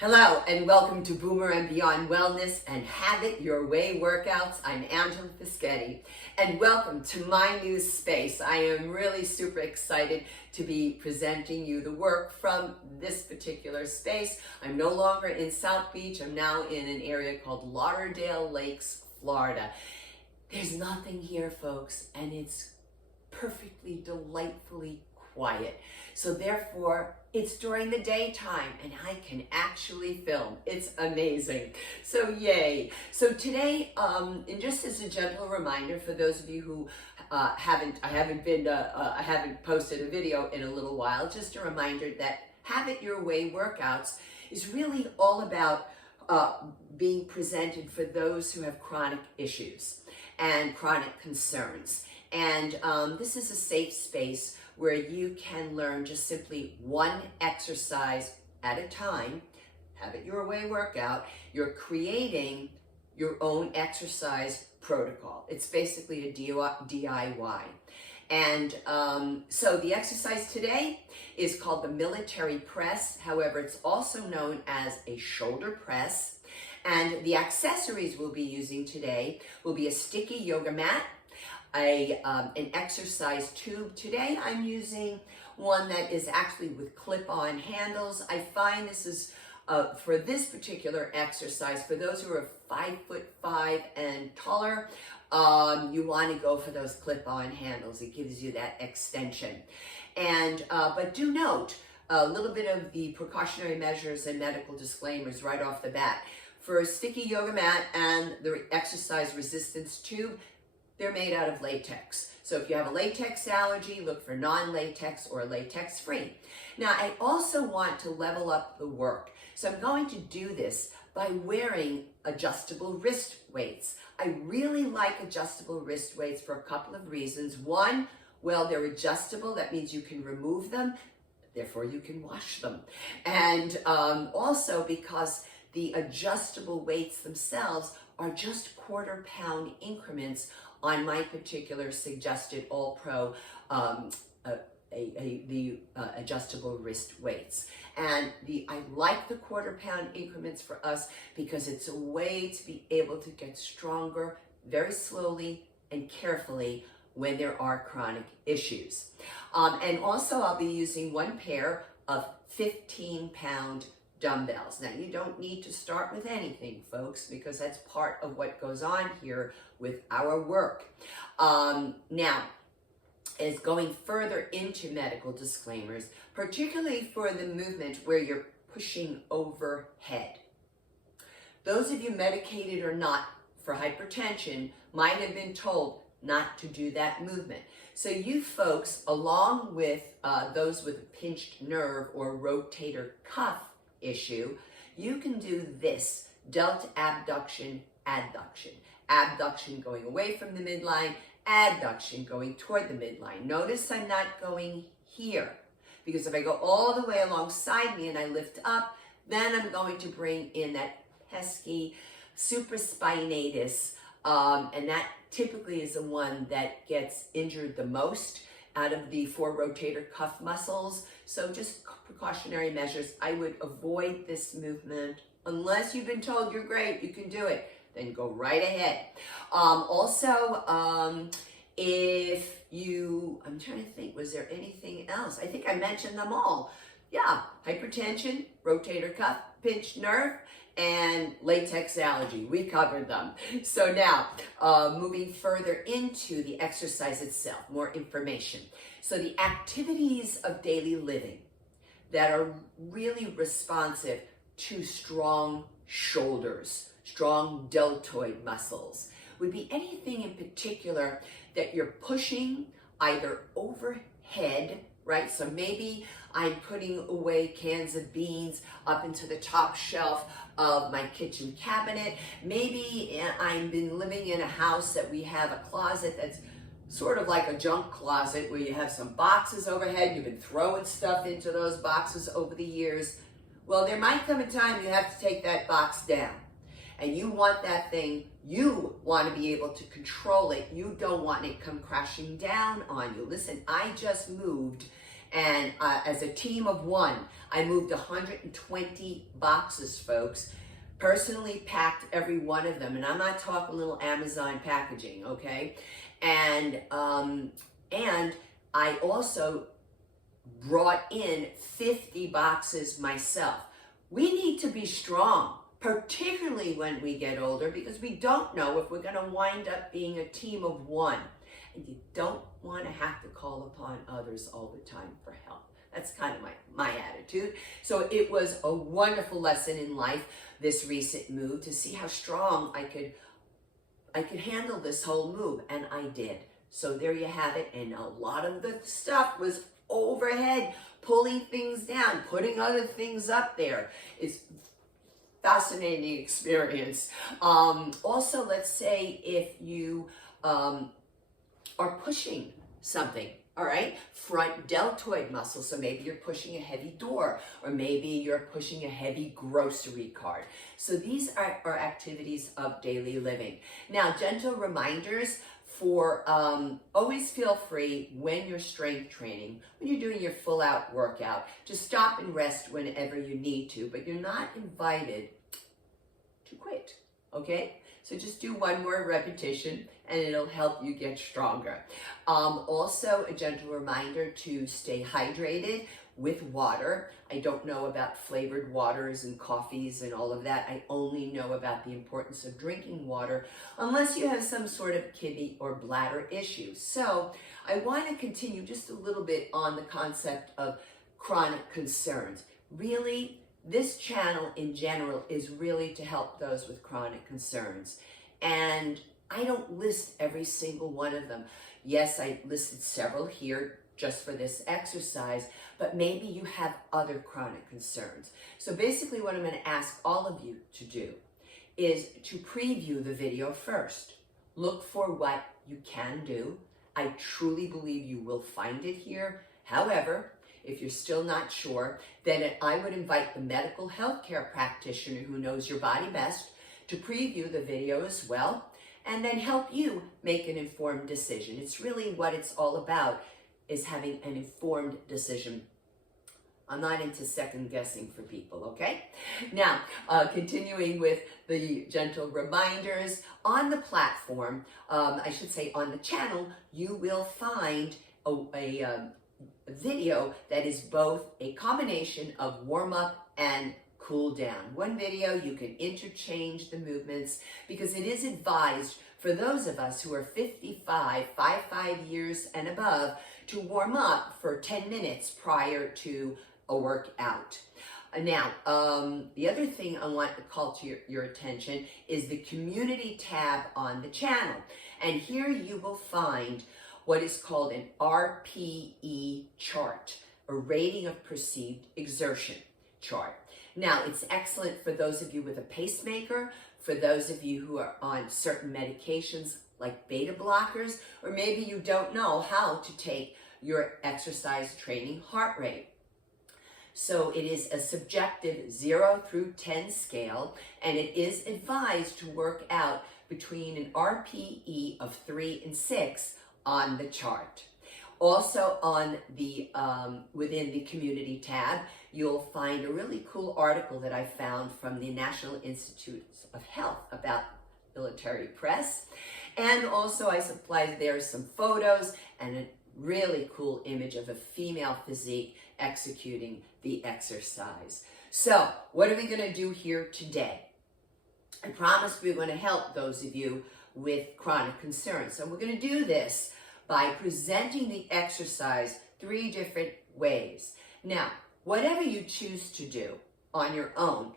Hello and welcome to Boomer and Beyond Wellness and Have It Your Way Workouts. I'm Angela Fischetti and welcome to my new space. I am really super excited to be presenting you the work from this particular space. I'm no longer in South Beach. I'm now in an area called Lauderdale Lakes, Florida. There's nothing here, folks, and it's perfectly, delightfully quiet. So therefore, it's during the daytime and I can actually film. It's amazing. So yay. So today, and just as a gentle reminder for those of you who I haven't posted a video in a little while, just a reminder that Have It Your Way Workouts is really all about being presented for those who have chronic issues and chronic concerns. And this is a safe space where you can learn just simply one exercise at a time. Have it your way workout. You're creating your own exercise protocol. It's basically a DIY. And so the exercise today is called the military press. However, it's also known as a shoulder press. And the accessories we'll be using today will be a sticky yoga mat, an exercise tube. Today I'm using one that is actually with clip-on handles. I find this is for this particular exercise, for those who are 5'5" and taller, you want to go for those clip-on handles. It gives you that extension. And but do note a little bit of the precautionary measures and medical disclaimers right off the bat. For a sticky yoga mat and the exercise resistance tube, they're made out of latex. So if you have a latex allergy, look for non-latex or latex-free. Now, I also want to level up the work. So I'm going to do this by wearing adjustable wrist weights. I really like adjustable wrist weights for a couple of reasons. One, well, they're adjustable. That means you can remove them. Therefore, you can wash them. And also because the adjustable weights themselves are just quarter-pound increments on my particular suggested All-Pro, the adjustable wrist weights. And I like the quarter-pound increments for us because it's a way to be able to get stronger very slowly and carefully when there are chronic issues. And also I'll be using one pair of 15-pound dumbbells. Now, you don't need to start with anything, folks, because that's part of what goes on here with our work. Now, as going further into medical disclaimers, particularly for the movement where you're pushing overhead. Those of you medicated or not for hypertension might have been told not to do that movement. So you folks, along with those with a pinched nerve or rotator cuff issue, you can do this: delt abduction, adduction. Abduction going away from the midline, adduction going toward the midline. Notice I'm not going here, because if I go all the way alongside me and I lift up, then I'm going to bring in that pesky supraspinatus, and that typically is the one that gets injured the most out of the 4 rotator cuff muscles. So just precautionary measures. I would avoid this movement unless you've been told you're great, you can do it. Then go right ahead. If you, I'm trying to think, was there anything else? I think I mentioned them all. Yeah, hypertension, rotator cuff, pinched nerve, and latex allergy. We covered them. So now, moving further into the exercise itself, more information. So the activities of daily living that are really responsive to strong shoulders, strong deltoid muscles, would be anything in particular that you're pushing either overhead, right? So maybe I'm putting away cans of beans up into the top shelf of my kitchen cabinet. Maybe I've been living in a house that we have a closet that's sort of like a junk closet where you have some boxes overhead. You've been throwing stuff into those boxes over the years. Well, there might come a time you have to take that box down. And you want that thing, you want to be able to control it. You don't want it to come crashing down on you. Listen, I just moved And as a team of one, I moved 120 boxes, folks. Personally packed every one of them. And I'm not talking little Amazon packaging, okay? And I also brought in 50 boxes myself. We need to be strong, particularly when we get older, because we don't know if we're going to wind up being a team of one. And you don't want to have to call upon others all the time for help. That's kind of my attitude. So it was a wonderful lesson in life, this recent move, to see how strong I could handle this whole move, and I did. So there you have it. And a lot of the stuff was overhead, pulling things down, putting other things up there. It's fascinating experience. Also, let's say if you are pushing something, all right, front deltoid muscle, so maybe you're pushing a heavy door, or maybe you're pushing a heavy grocery cart. So these are activities of daily living. Now, gentle reminders for always feel free when you're strength training, when you're doing your full out workout, to stop and rest whenever you need to, but you're not invited to quit, okay? So just do one more repetition and it'll help you get stronger. Also, a gentle reminder to stay hydrated with water. I don't know about flavored waters and coffees and all of that. I only know about the importance of drinking water unless you have some sort of kidney or bladder issue. So I want to continue just a little bit on the concept of chronic concerns. Really, this channel in general is really to help those with chronic concerns. And I don't list every single one of them. Yes, I listed several here just for this exercise, but maybe you have other chronic concerns. So basically what I'm going to ask all of you to do is to preview the video first. Look for what you can do. I truly believe you will find it here. However, if you're still not sure, then I would invite the medical healthcare practitioner who knows your body best to preview the video as well, and then help you make an informed decision. It's really what it's all about, is having an informed decision. I'm not into second guessing for people, okay? Now, continuing with the gentle reminders, on the platform, I should say on the channel, you will find a video that is both a combination of warm-up and cool down. One video, you can interchange the movements, because it is advised for those of us who are 55 years and above to warm up for 10 minutes prior to a workout. Now, the other thing I want to call to your attention is the community tab on the channel. And here you will find what is called an RPE chart, a rating of perceived exertion chart. Now, it's excellent for those of you with a pacemaker, for those of you who are on certain medications like beta blockers, or maybe you don't know how to take your exercise training heart rate. So it is a subjective 0 through 10 scale, and it is advised to work out between an RPE of 3 and 6 on the chart. Also on the within the community tab, you'll find a really cool article that I found from the National Institutes of Health about military press. And also I supplied there some photos and a really cool image of a female physique executing the exercise. So what are we going to do here today? I promised we were going to help those of you with chronic concerns. So we're going to do this by presenting the exercise 3 different ways. Now, whatever you choose to do on your own,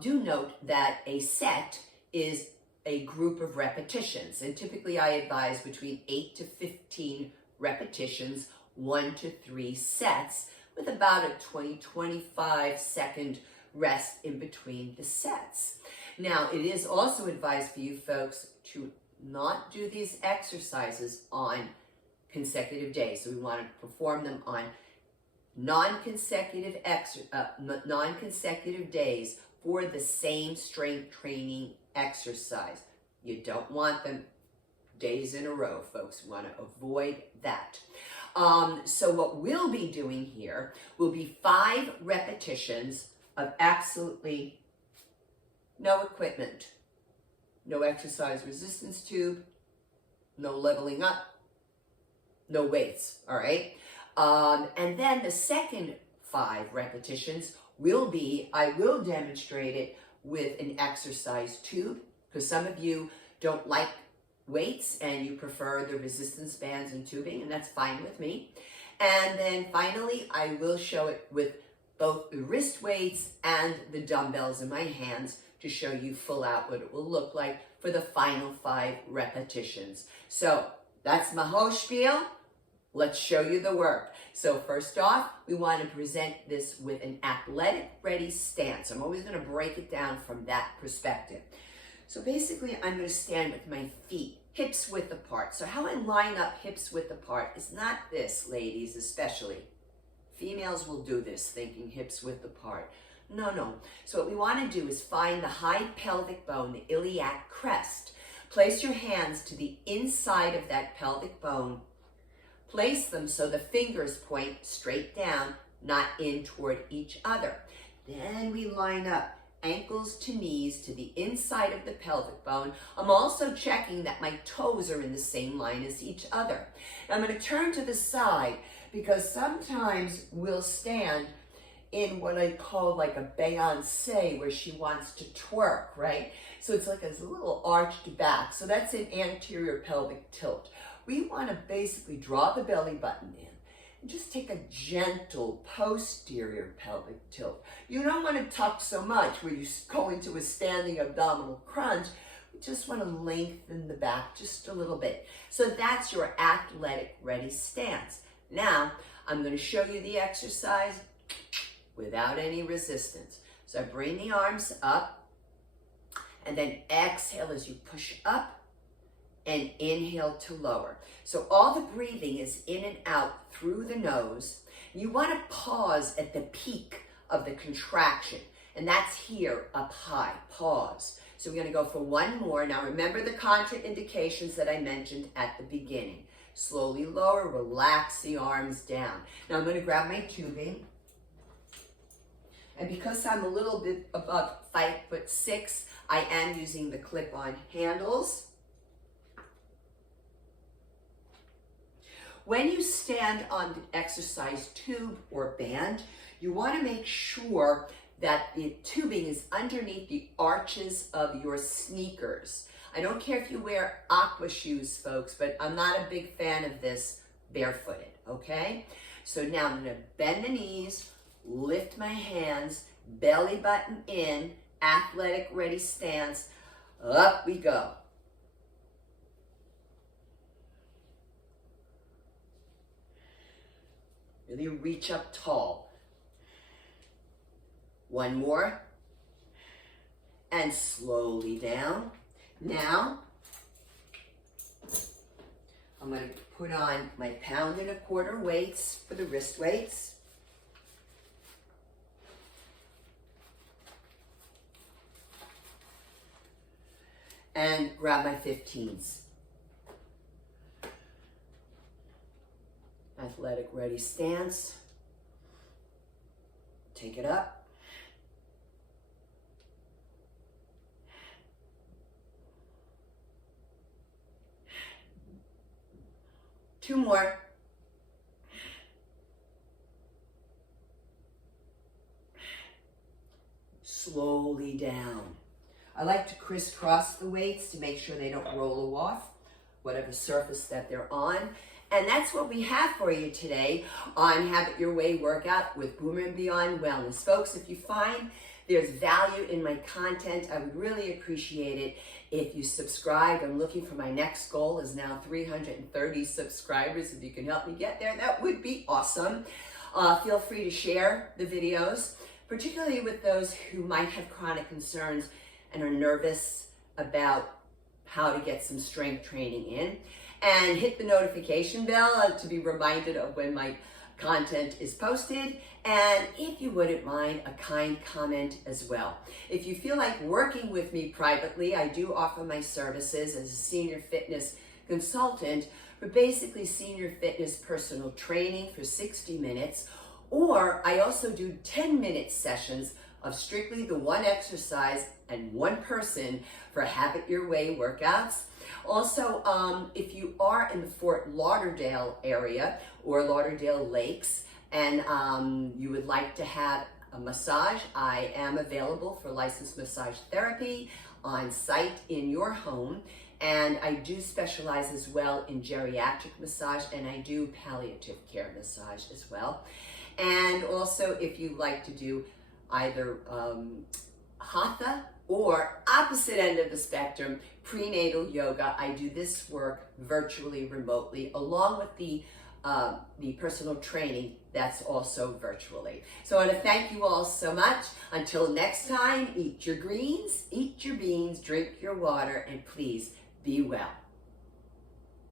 do note that a set is a group of repetitions. And typically I advise between 8 to 15 repetitions, 1 to 3 sets, with about a 20-25 second rest in between the sets. Now, it is also advised for you folks to not do these exercises on consecutive days. So we want to perform them on non-consecutive days for the same strength training exercise. You don't want them days in a row, folks. We want to avoid that. So what we'll be doing here will be 5 repetitions of absolutely no equipment, no exercise resistance tube, no leveling up, no weights, all right? And then the second 5 repetitions will be, I will demonstrate it with an exercise tube, because some of you don't like weights and you prefer the resistance bands and tubing, and that's fine with me. And then finally, I will show it with both the wrist weights and the dumbbells in my hands to show you full out what it will look like for the final 5 repetitions. So that's my whole spiel. Let's show you the work. So first off, we want to present this with an athletic ready stance. I'm always going to break it down from that perspective. So basically, I'm going to stand with my feet hips width apart. So how I line up hips width apart is not this, ladies, especially. Females will do this, thinking hips width apart. No. So what we want to do is find the high pelvic bone, the iliac crest. Place your hands to the inside of that pelvic bone. Place them so the fingers point straight down, not in toward each other. Then we line up ankles to knees to the inside of the pelvic bone. I'm also checking that my toes are in the same line as each other. Now I'm going to turn to the side because sometimes we'll stand in what I call like a Beyonce, where she wants to twerk, right? So it's like a little arched back. So that's an anterior pelvic tilt. We want to basically draw the belly button in and just take a gentle posterior pelvic tilt. You don't want to tuck so much where you go into a standing abdominal crunch. We just want to lengthen the back just a little bit. So that's your athletic ready stance. Now, I'm going to show you the exercise without any resistance. So I bring the arms up and then exhale as you push up and inhale to lower. So all the breathing is in and out through the nose. You want to pause at the peak of the contraction, and that's here up high, pause. So we're going to go for one more. Now remember the contraindications that I mentioned at the beginning. Slowly lower, relax the arms down. Now I'm going to grab my tubing. And because I'm a little bit above 5'6", I am using the clip-on handles. When you stand on the exercise tube or band, you want to make sure that the tubing is underneath the arches of your sneakers. I don't care if you wear aqua shoes, folks, but I'm not a big fan of this barefooted, okay? So now I'm going to bend the knees, lift my hands, belly button in, athletic ready stance, up we go. Really reach up tall. One more. And slowly down. Now, I'm going to put on my 1 1/4 pound weights for the wrist weights. And grab my 15s. Athletic ready stance. Take it up. Two more. Slowly down. I like to crisscross the weights to make sure they don't roll off whatever surface that they're on. And that's what we have for you today on Have It Your Way workout with Boomer and Beyond Wellness. Folks, if you find there's value in my content, I would really appreciate it if you subscribe. I'm looking for my next goal is now 330 subscribers. If you can help me get there, that would be awesome. Feel free to share the videos, particularly with those who might have chronic concerns and are nervous about how to get some strength training in. And hit the notification bell to be reminded of when my content is posted. And if you wouldn't mind, a kind comment as well. If you feel like working with me privately, I do offer my services as a senior fitness consultant for basically senior fitness personal training for 60 minutes. Or I also do 10-minute sessions of strictly the one exercise and one person for Have It Your Way workouts. Also, if you are in the Fort Lauderdale area or Lauderdale Lakes and you would like to have a massage, I am available for licensed massage therapy on site in your home. And I do specialize as well in geriatric massage, and I do palliative care massage as well. And also, if you like to do either hatha or opposite end of the spectrum, prenatal yoga, I do this work virtually, remotely, along with the personal training that's also virtually. So I want to thank you all so much. Until next time, eat your greens, eat your beans, drink your water, and please be well.